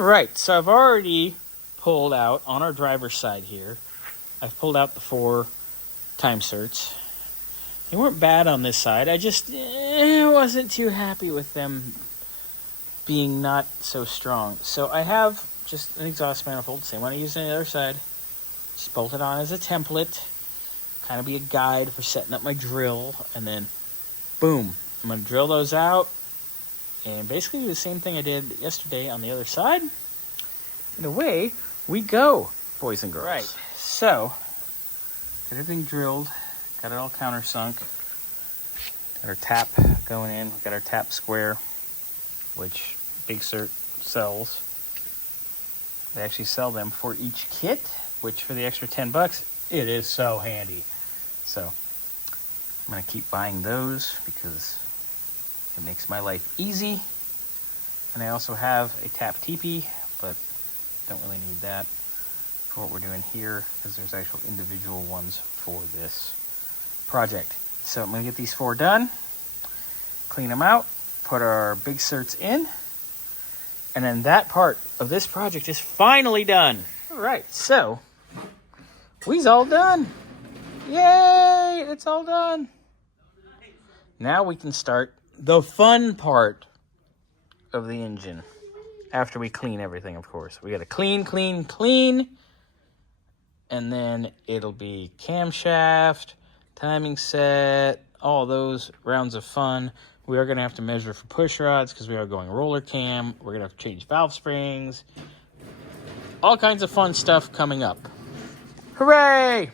Alright, so I've already pulled out on our driver's side here. I've pulled out the 4 Time-Serts. They weren't bad on this side. I just wasn't too happy with them being not so strong. So I have just an exhaust manifold, same one I used on the other side. Just bolt it on as a template. Kind of be a guide for setting up my drill. And then, boom, I'm going to drill those out. And basically do the same thing I did yesterday on the other side. And away we go, boys and girls. Right, so, got everything drilled. Got it all countersunk. Got our tap going in. Got our tap square, which Big-Sert sells. They actually sell them for each kit, which for the extra $10, it is so handy. So, I'm going to keep buying those because it makes my life easy. And I also have a tap teepee, but don't really need that for what we're doing here because there's actual individual ones for this project. So I'm going to get these 4 done, clean them out, put our Big-Serts in, and then that part of this project is finally done. All right, so we's all done. Yay, it's all done. Now we can start the fun part of the engine. After we clean everything, of course. We got to clean, clean, clean. And then it'll be camshaft, timing set, all those rounds of fun. We are going to have to measure for push rods because we are going roller cam. We're going to have to change valve springs. All kinds of fun stuff coming up. Hooray!